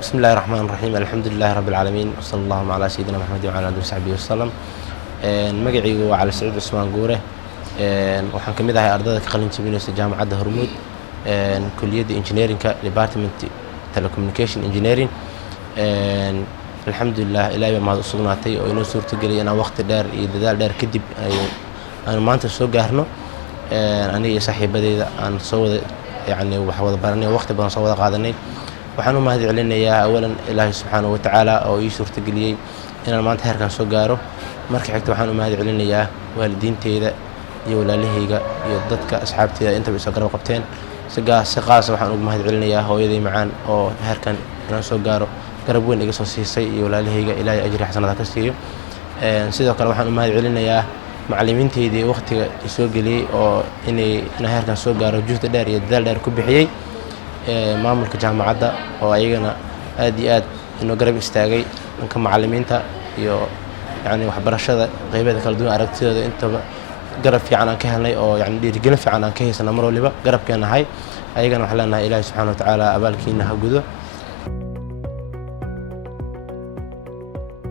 بسم الله الرحمن الرحيم الحمد لله رب العالمين وصلى الله على سيدنا محمد وعلى آله وصحبه وسلم magacaygu waa cali saciid cusmaan guure waxaan ka mid ahay ardayda ka qalin jabinaysa jaamacadda hormuud kulliyadda engineerinka department telecommunication engineering alxamdulilah ilaahay baa mahad u sugnaatay oo inoo suurtageliyay inaan waqti dheer iyo dadaal dheer kadib aan maanta soo gaarno aniga iyo saaxiibadeyda aan soo wada yani wax wada baranay waqti badan soo wada qaadanay waxaan u mahad celinayaa awalan ilaahay subxaanahu watacaala oo ii suurtageliyey inaan maanta heerkan soo gaaro marka xigta waxaan u mahad celinayaa waalidiinteyda iyo walaalahayga iyo dadka asxaabteyda intaba isoo garab qabteen si qaasa waxaan ugu mahad celinayaa hooyaday macaan oo heerkan inaan soo gaaro garab weyn iga soo siisay iyo walaalahayga ilaahay ajri xasanada ka siiyo sidoo kale waxaan u mahad celinayaa macallimiinteydii waqtiga isoo geliyey oo inaan heerkan soo gaaro juhda dheer iyo dadaal dheer ku bixiyey maamulka jaamacadda oo ayagana aad iyo aad inoo garab istaagay dhanka macallimiinta iyo yani waxbarashada qaybadeeda kala duwan aragtidooda intaba garab fiican aan ka helnay oo yani dhiirigelin fiican aan ka haysana mar waliba garabkeena ahay ayagana waxaan leenahay ilaahay subxaana watacaala abaalkiina ha gudo